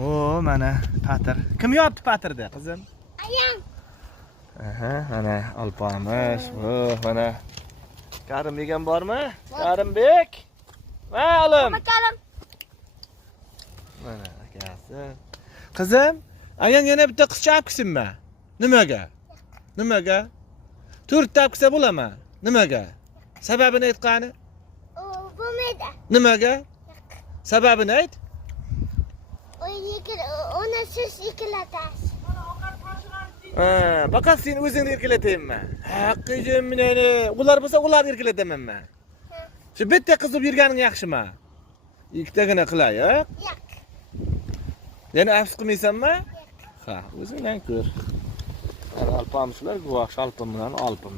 O, mana patir. Kim yopdi patirni, qizim? Ayam. Aha, mana alpamish. O, mana Karimbek ham bormi? Karimbek. Ma'lum. Bakalım. Mana akasi. Qizim, ayang yana bitta qizcha olibsinmi? Nimaga? Nimaga? 4 ta olsa bo'ladimi? Nimaga? Sababini aytqani? Bo'lmaydi. Nimaga? Sababini ayt. Ona siz ikkilatasiz. Faqat sen o'zingni erkalataymi? Haqqijim meni. Ular bo'lsa ularni erkalatamanmi? Shu bitta qizib yurganing yaxshimi? Ikkitagina qilay, ha? Yo'q. Yana afsus qilmaysanmi? Ha, o'zingdan ko'r. Ana alpam shular guvoh, shalpim bilan olpim.